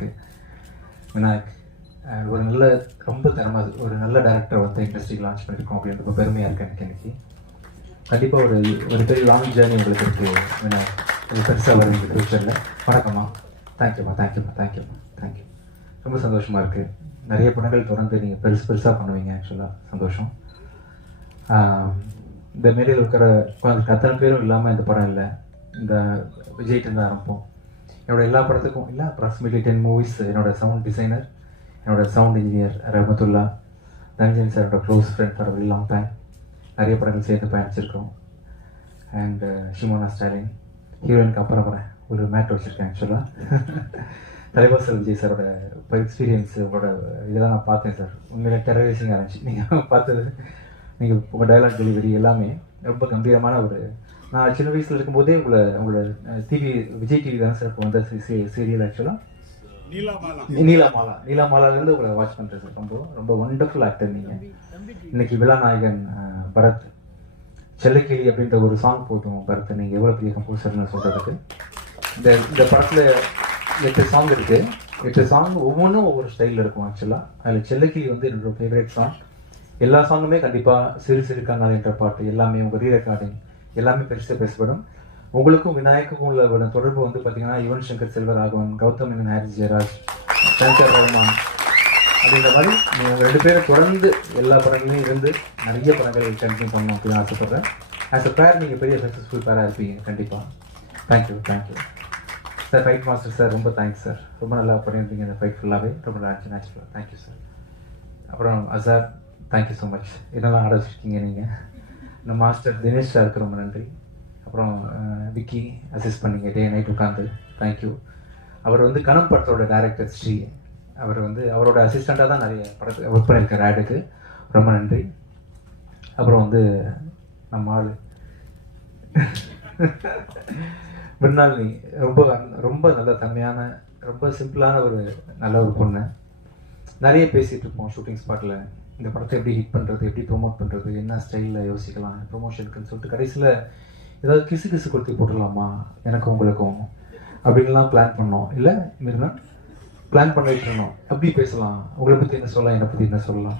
எனக்கு விநாயக் ஒரு நல்ல ரொம்ப திறமை ஒரு நல்ல டேரக்டர் வந்து இண்டஸ்ட்ரிக்கு லான்ச் பண்ணியிருக்கோம் அப்படின்றப்ப ரொம்ப பெருமையாக இருக்கு எனக்கு இன்னைக்கு. கண்டிப்பாக ஒரு ஒரு பெரிய லாங் ஜேர்னி உங்களுக்கு இருக்குது விநாயக். இது பெருசாக வருவீங்க ஃபியூச்சரில் வணக்கம்மா தேங்க்யூம்மா தேங்க்யூம்மா தேங்க்யூம்மா தேங்க்யூ ரொம்ப சந்தோஷமாக இருக்குது நிறைய படங்கள் தொடர்ந்து நீங்கள் பெருசு பெருசாக பண்ணுவீங்க ஆக்சுவலாக சந்தோஷம். இந்த மேடையில் இருக்கிற குழந்தைக்கு அத்தனை பேரும் இல்லாமல் இந்த படம் இல்லை. இந்த விஜய்கிட்ட தான் ஆரம்பிப்போம். என்னோட எல்லா படத்துக்கும் இல்லை அப்ராக்சிமேட்லி டென் மூவிஸ் என்னோட சவுண்ட் டிசைனர் என்னோட சவுண்ட் இன்ஜினியர் ரஹமத்துல்லா தஞ்சன் சாரோட close friend for very long time நிறைய படங்கள் சேர்ந்து பயணிச்சிருக்கோம். அண்ட் ஷிமோனா ஸ்டாலின் ஹீரோயினுக்கு அப்புறம் வரேன் ஒரு மேட் வச்சுருக்கேன் ஆக்சுவலாக தலைவர் சார் விஜய் சாரோட இப்போ எக்ஸ்பீரியன்ஸ் உங்களோட இதெல்லாம் நான் பார்த்தேன் சார் உண்மையிலே டெரரைசிங்காக இருந்துச்சு. நீங்கள் பார்த்தது நீங்கள் உங்கள் டயலாக் டெலிவரி எல்லாமே ரொம்ப கம்பீரமான ஒரு நான் சின்ன வயசில் இருக்கும்போதே உங்களை உங்களோட டிவி விஜய் டிவி தான் சார் இப்போ வந்த சீரியல் ஆக்சுவலாக நீலாமாலா. நீலாமாலாலேருந்து உங்களை வாட்ச் பண்ணுறேன் சார் ரொம்ப ரொம்ப ஒண்டர்ஃபுல் ஆக்டர் நீங்கள் இன்னைக்கு விழாநாயகன் பரத். செல்லக்கிளி அப்படின்ற ஒரு சாங் போட்டோம் பரத். நீங்கள் எவ்வளோ பெரிய கம்போசர்னு சொல்கிறதுக்கு இந்த இந்த படத்தில் எட்டு சாங் இருக்கு. எட்டு சாங் ஒவ்வொன்றும் ஒவ்வொரு ஸ்டைலில் இருக்கும் ஆக்சுவலாக அதில் செல்லக்கிளி வந்து என்னோட ஃபேவரட் சாங் எல்லா சாங்குமே கண்டிப்பாக சிறு சிறு கண்ணால் என்ற பாட்டு. எல்லாமே உங்கள் ரீ ரெக்கார்டிங் எல்லாமே பெருசாக பேசப்படும். உங்களுக்கும் விநாயகருக்கும் உள்ள தொடர்பு வந்து பார்த்தீங்கன்னா யுவன் சங்கர் செல்வராகவன் கௌதம் மேனன் ஹாரிஸ் ஜெயராஜ் சங்கர் ரஹ்மான் அப்படின்ற மாதிரி நீங்கள் ரெண்டு பேரும் தொடர்ந்து எல்லா படங்களையும் இருந்து நிறைய படங்கள் கண்டினியூ பண்ணணும் அப்படின்னு ஆசைப்பட்றேன். ஆஸ் அ பேர் நீங்கள் பெரிய சக்ஸஸ்ஃபுல் பேராக இருப்பீங்க. கண்டிப்பாக thank you thank you sir fight master sir ரொம்ப தேங்க்ஸ் சார் ரொம்ப நல்லா பண்ணியிருந்தீங்க இந்த ஃபைட் ஃபுல்லாகவே ரொம்ப நல்லா இருந்துச்சு நேச்சுரலாக தேங்க்யூ சார் அப்புறம் அசார் தேங்க்யூ ஸோ மச் என்னெல்லாம் ஆட வச்சுருக்கீங்க நீங்கள் இந்த மாஸ்டர் தினேஷ் சாருக்கு ரொம்ப நன்றி. அப்புறம் விக்கி அசிஸ்ட் பண்ணீங்க. டே நைட் உட்காந்து தேங்க்யூ அவர் வந்து கணம் படத்தோட டேரக்டர் ஸ்ரீ. அவர் வந்து அவரோட அசிஸ்டண்ட்டாக தான் நிறைய படத்துக்கு ஒர்க் பண்ணியிருக்கார் ஆடுக்கு ரொம்ப நன்றி. அப்புறம் வந்து நம்ம ஆள். மிருணாலினி ரொம்ப ரொம்ப நல்ல தன்மையான ரொம்ப சிம்பிளான ஒரு நல்ல ஒரு பொண்ணு. நிறைய பேசிகிட்டு இருப்போம் ஷூட்டிங் ஸ்பாட்டில் இந்த படத்தை எப்படி ஹிட் பண்ணுறது எப்படி ப்ரொமோட் பண்ணுறது என்ன ஸ்டைலில் யோசிக்கலாம் ப்ரொமோஷனுக்குன்னு சொல்லிட்டு கடைசியில் ஏதாவது கிசு கிசு கொடுத்து போட்டுடலாமா? எனக்கும் உங்களுக்கும் அப்படின்லாம் பிளான் பண்ணோம். இல்லை மீறினா பிளான் பண்ணிட்டு இருந்தோம். அப்படி பேசலாம். உங்களை பற்றி என்ன சொல்லலாம் என்னை பற்றி என்ன சொல்லலாம்?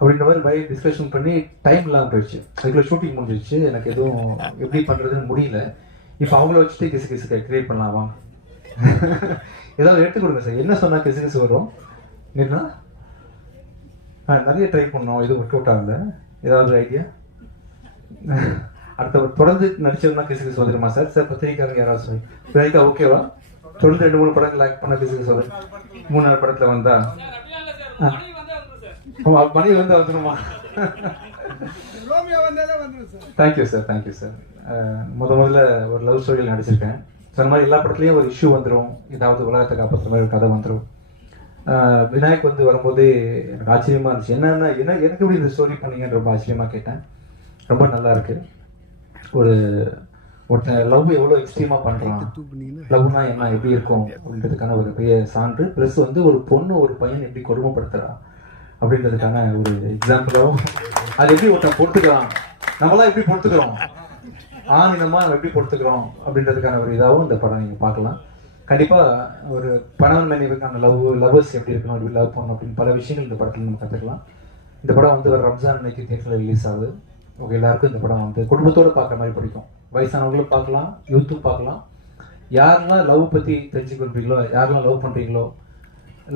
அப்படின்ற மாதிரி பயோ டிஸ்கஷன் பண்ணி டைம் இல்லாமல் போயிடுச்சு. அதுக்குள்ள ஷூட்டிங் முடிஞ்சிருச்சு. எனக்கு எதுவும் எப்படி பண்ணுறதுன்னு முடியல. இப்போ அவங்கள வச்சுட்டு கிசு கிசு கிரியேட் பண்ணலாமா? ஏதாவது எடுத்து கொடுங்க சார் என்ன சொன்னால் கிசு கிசு வரும்? என்ன நிறைய ட்ரை பண்ணோம். இது ஒர்க் அவுட் ஆகல. ஏதாவது ஐடியா அடுத்த தொடர்ந்து நடிச்சவங்க கிசு கிசு வந்துருமா சார் சார் பத்திரிக்காரங்க யாராவது சொல்லி. பத்திரிக்கா ஓகேவா தொடர்ந்து ரெண்டு மூணு படங்கள் லைக் பண்ண கிசு கிசு வரும் மூணாவது படத்தில் வந்தா. மணி வந்து வந்துருமா? Thank you sir. தேங்க்யூ சார் முத முதல்ல ஒரு லவ் ஸ்டோரியில் நடிச்சிருக்கேன். சொன்ன மாதிரி எல்லா படத்துலையும் ஒரு இஷ்யூ வந்துடும் ஏதாவது உலகத்தை காப்பாற்றுற மாதிரி ஒரு கதை வந்துடும் விநாயக் வந்து வரும்போது எனக்கு ஆச்சரியமாக இருந்துச்சு. என்னென்ன என்ன எனக்கு எப்படி இந்த ஸ்டோரி பண்ணீங்கன்னு ரொம்ப ஆச்சரியமாக கேட்டேன். ரொம்ப நல்லா இருக்கு. ஒரு ஒருத்தன் லவ் எவ்வளோ எக்ஸ்ட்ரீமாக பண்ணுறான் லவ்னா என்ன எப்படி இருக்கும் அப்படின்றதுக்கான ஒரு பெரிய சான்று. ப்ளஸ் வந்து ஒரு பொண்ணு ஒரு பையன் எப்படி கொடுமைப்படுத்துறா அப்படின்றதுக்கான ஒரு எக்ஸாம்பிளாகவும் அது எப்படி ஒருத்தன் பொறுத்துக்கிறான்? நம்மளாம் எப்படி பொறுத்துக்கிறோம்? ஆண் நம்ம எப்படி பொறுத்துக்கிறோம் அப்படின்றதுக்கான ஒரு இதாகவும் இந்த படம் நீங்கள் பார்க்கலாம். கண்டிப்பாக ஒரு பணவன் மனைவிக்கான லவ் லவ்வர்ஸ் எப்படி இருக்கணும் எப்படி லவ் பண்ணணும் அப்படின்னு பல விஷயங்கள் இந்த படத்தில் நம்ம கற்றுக்கலாம் இந்த படம் வந்து ஒரு ரம்ஜான் அன்னைக்கு தேட்டரில் ரிலீஸ் ஆகுது. ஓகே எல்லாருக்கும் இந்த படம் வந்து குடும்பத்தோடு பார்க்குற மாதிரி பிடிக்கும். வயசானவங்களும் பார்க்கலாம் யூத்தும் பார்க்கலாம். யாரெல்லாம் லவ் பற்றி தெரிஞ்சுக்கொள்றீங்களோ யாரெல்லாம் லவ் பண்ணுறீங்களோ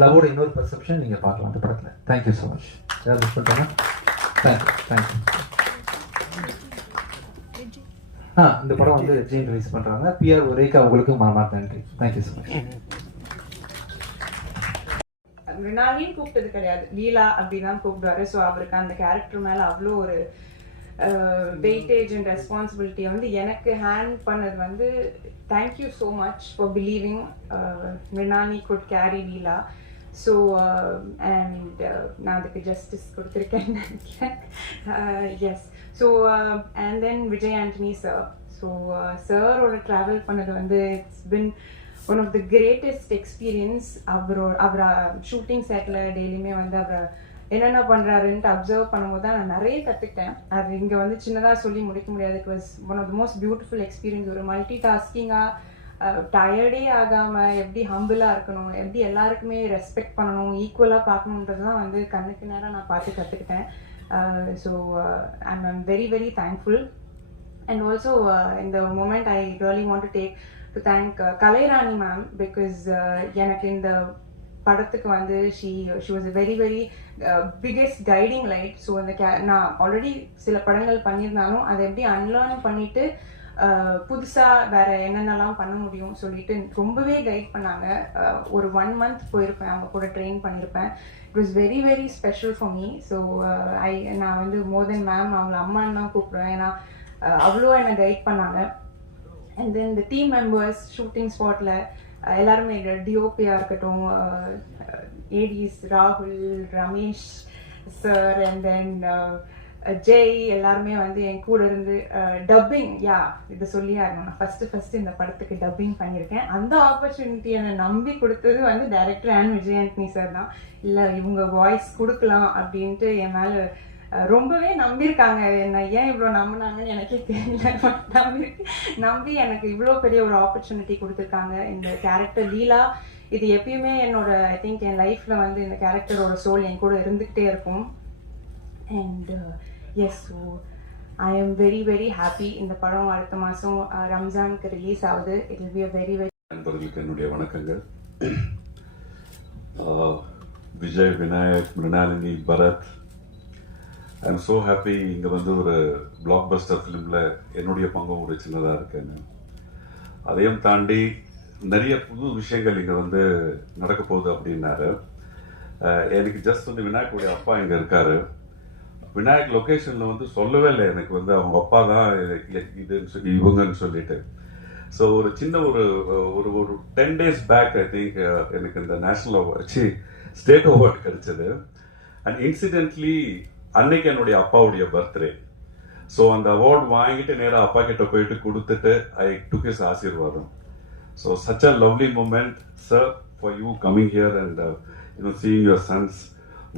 லவ்வோட இன்னொரு பர்செப்ஷன் நீங்கள் பார்க்கலாம் அந்த படத்தில். தேங்க்யூ ஸோ மச் யார் மிஸ் பண்ணிட்டோன்னா தேங்க்யூ தேங்க்யூ ஆ இந்த படம் வந்து ஜெயின் ரிலீஸ் பண்ணுறாங்க பிஆர் ஒரேக்கா உங்களுக்கு மனமார்ந்த நன்றி. தேங்க்யூ ஸோ மச் மிருணாலின்னு கூப்பிட்டது கிடையாது. லீலா அப்படிதான் கூப்பிடுவாரு. ஸோ அவருக்கு அந்த கேரக்டர் மேல அவ்வளோ ஒரு வெயிட்டேஜ் அண்ட் ரெஸ்பான்சிபிலிட்டியை வந்து எனக்கு ஹேண்ட் பண்ணது வந்து thank you so much for believing Mrunali good carry Leela. So and நான் அதுக்கு ஜஸ்டிஸ் கொடுத்துருக்கேன்னு நினைக்கிறேன். Yes so and then Vijay Antony sir so சாரோட ட்ராவல் பண்ணது வந்து it's been one of the greatest experience அவரோட அவரை ஷூட்டிங் செட்டில் டெய்லியுமே வந்து அவரை என்னென்ன பண்ணுறாருன்ட்டு அப்சர்வ் பண்ணும்போது தான் நான் நிறைய கற்றுக்கிட்டேன் அது இங்கே வந்து சின்னதாக சொல்லி முடிக்க முடியாது. It was one of the most beautiful experience ஒரு மல்டி டாஸ்கிங்காக டயர்டே ஆகாமல் எப்படி ஹம்பிளாக இருக்கணும் எப்படி எல்லாருக்குமே ரெஸ்பெக்ட் பண்ணணும் ஈக்குவலாக பார்க்கணுன்றது தான் வந்து கண்ணுக்கு நேரம் நான் பார்த்து கற்றுக்கிட்டேன் Uh, so uh, I'm, I'm, very very thankful and also uh, in the moment i really want to take to thank uh, Kalairani ma'am because எனக்கு இந்த படத்துக்கு வந்து she she was a very very biggest guiding light so அந்த கே நான் already சில படங்கள் பண்ணியிருந்தாலும் அதை எப்படி அன்லேர்ன் பண்ணிவிட்டு புதுசாக வேற என்னென்னலாம் பண்ண முடியும் சொல்லிட்டு ரொம்பவே கைட் பண்ணாங்க. ஒரு ஒன் மந்த் போயிருப்பேன். அவங்க கூட ட்ரெயின் பண்ணியிருப்பேன் it was very very special for me so I நான் வந்து மோர் தென் மேம் அவங்கள அம்மான்னு தான் கூப்பிடுவேன். ஏன்னா அவ்வளோ என்னை கைட் பண்ணாங்க. அண்ட் தென் இந்த டீம் மெம்பர்ஸ் ஷூட்டிங் ஸ்பாட்டில் எல்லாருமே டிஓபியாக இருக்கட்டும் ஏடிஸ் ராகுல் Ramesh sir and then Jay எல்லாருமே வந்து என் கூட இருந்து டப்பிங் யா இதை சொல்லி ஆகணும் நான் ஃபஸ்ட்டு ஃபஸ்ட்டு இந்த படத்துக்கு டப்பிங் பண்ணியிருக்கேன். அந்த ஆப்பர்ச்சுனிட்டி என்னை நம்பி கொடுத்தது வந்து டைரக்டர் அண்ட் விஜயந்தனி சார் தான். இல்லை இவங்க வாய்ஸ் கொடுக்கலாம் அப்படின்ட்டு என் மேலே ரொம்பவே நம்பியிருக்காங்க. என்ன ஏன் இவ்வளோ நம்பினாங்கன்னு எனக்கே தெரியல. நம்பி நம்பி எனக்கு இவ்வளோ பெரிய ஒரு ஆப்பர்ச்சுனிட்டி கொடுத்துருக்காங்க. இந்த கேரக்டர் லீலா இது எப்பயுமே என்னோட ஐ திங்க் என் லைஃப்பில் வந்து இந்த கேரக்டரோட சோல் என் கூட இருந்துக்கிட்டே இருக்கும். And yes so I am very very happy இந்த படம் அடுத்த மாதம் ரம்ஜானுக்கு ரிலீஸ் ஆகுது. It will be a very very நண்பர்களுக்கு என்னுடைய வணக்கங்கள். Vijay Vinayak Mrunalini Bharath. I am so happy இங்கே வந்து ஒரு பிளாக் பஸ்டர் ஃபிலிமில் என்னுடைய பங்கும் ஒரு சின்னதாக இருக்குன்னு அதையும் தாண்டி நிறைய புது விஷயங்கள் இங்கே வந்து நடக்க போகுது அப்படின்னாரு. எனக்கு ஜஸ்ட் வந்து விநாயக்குடைய அப்பா இங்கே இருக்காரு. விநாயக் லொக்கேஷனில் வந்து சொல்லவே இல்லை. எனக்கு வந்து அவங்க அப்பா தான் இது- இதுன்னு சொல்லி இவங்கன்னு சொல்லிட்டு. ஸோ ஒரு சின்ன ஒரு ஒரு ஒரு ten days back I think எனக்கு இந்த நேஷனல் அவார்ட் ஸ்டேட் அவார்ட் கிடைச்சது. அண்ட் இன்சிடென்ட்லி அன்னைக்கு என்னுடைய அப்பாவுடைய பர்த்டே ஸோ அந்த அவார்ட் வாங்கிட்டு நேராக அப்பா கிட்ட போயிட்டு கொடுத்துட்டு ஐ டுக் இஸ் ஆசீர்வாதம். So such a lovely moment sir for you coming here and you know seeing your son's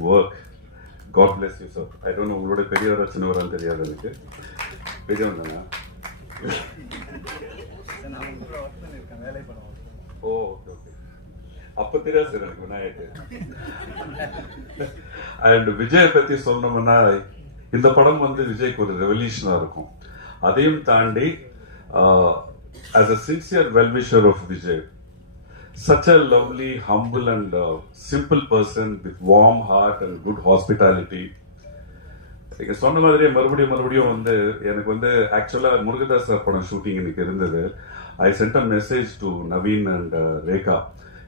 work God bless you sir I don't உங்களோட பெரியவரா சின்னவரான்னு தெரியாது எனக்கு. பெரியவன் தானே? ஓ ஓகே ஓகே அப்போ தெரியாது சார் எனக்கு விநாயகர். அண்ட் விஜயை பற்றி சொன்னோம்னா இந்த படம் வந்து விஜய்க்கு ஒரு ரெவல்யூஷனாக இருக்கும். அதையும் தாண்டி as a sincere wellwisher of Vijay such a lovely, humble, and uh, simple person with warm heart and good hospitality. நீங்க சொன்ன மாதிரியே மறுபடியும் மறுபடியும் வந்து எனக்கு வந்து ஆக்சுவலா முருகதாஸ் சார் படம் ஷூட்டிங் எனக்கு இருந்தது. I sent a message to Naveen and Rekha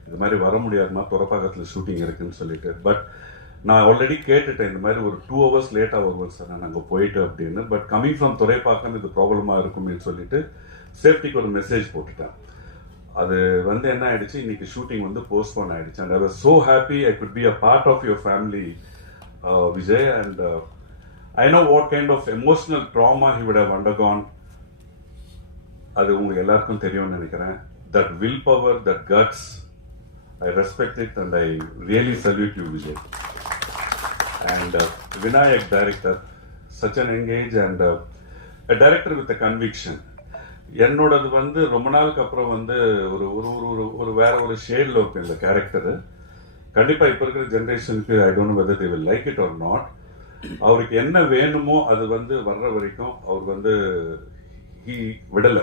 இது மாதிரி வர முடியாதுமா துறப்பாக்கத்துல ஷூட்டிங் இருக்குன்னு சொல்லிட்டு. பட் நான் ஆல்ரெடி கேட்டுட்டேன் இந்த மாதிரி ஒரு டூ ஹவர்ஸ் லேட்டாக வருவோம் சார் நான் அங்கே போயிட்டு அப்படின்னு. பட் கமிங் ஃப்ரம் துறைப்பாக்கம் இது ப்ராப்ளமா இருக்கும்னு சொல்லிட்டு சேஃப்டிக்கு ஒரு மெசேஜ் போட்டுட்டேன். அது வந்து என்ன ஆயிடுச்சு? இன்னைக்கு ஷூட்டிங் வந்து போஸ்ட்போன் ஆயிடுச்சு. And I was so happy I could be a part of your family Vijay and I know what kind of emotional drama he with how undergone அது உங்க எல்லாருக்கும் தெரியும்னு நினைக்கிறேன். That will power that guts I respect it and I really salute you Vijay and Vinayak director director, such an director and uh, a director with a conviction. என்னோடது வந்து ரொம்ப நாளுக்கு அப்புறம் வந்து ஒரு ஒரு ஒரு ஒரு ஒரு வேற ஒரு ஷேட்ல இருக்கும் இந்த கேரக்டர் கண்டிப்பா இப்ப இருக்கிற ஜென்ரேஷனுக்கு I don't whether they will like it or not அவருக்கு என்ன வேணுமோ அது வந்து வர்ற வரைக்கும் அவர் வந்து ஹி விடல.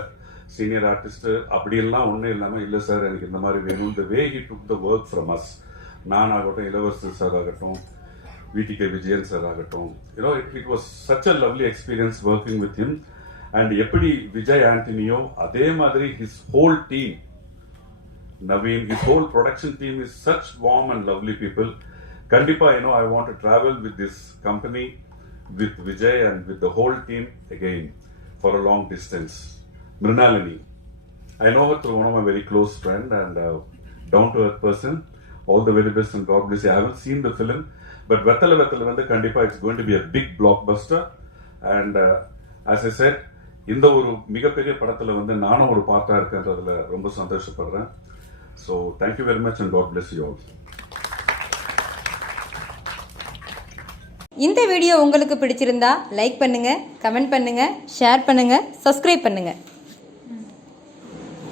சீனியர் ஆர்டிஸ்ட் அப்படியெல்லாம் ஒன்றும் இல்லாமல் இல்லை சார் எனக்கு இந்த மாதிரி வேணும். இந்த way he took the work from us நான் ஆகட்டும் இளவரசர் சார் ஆகட்டும் விடிகே விஜயன் சார் ஆகட்டும் you know it it was such a lovely experience working with him and எப்படி விஜய் ஆண்டனியோ அதே மாதிரி his whole team Naveen, his whole production team is such warm and lovely people. Kandipa, you know, I want to travel with this company, with Vijay and with the whole team again for a long distance. Mrinalini, I know her through one of my very close friend and uh, down to earth person. All the very best and God bless you. I haven't seen the film, but Vatala Vatala Vanda Kandipa, it's going to be a big blockbuster. And uh, as I said, இந்த ஒரு மிகப்பெரிய படத்துல வந்து நானும் ஒரு பார்ட்டா இருக்கன்றதுல ரொம்ப சந்தோஷப்படுறேன். So thank you very much and god bless you all இந்த வீடியோ உங்களுக்கு பிடிச்சிருந்தா லைக் பண்ணுங்க கமெண்ட் பண்ணுங்க ஷேர் பண்ணுங்க சப்ஸ்கிரைப் பண்ணுங்க.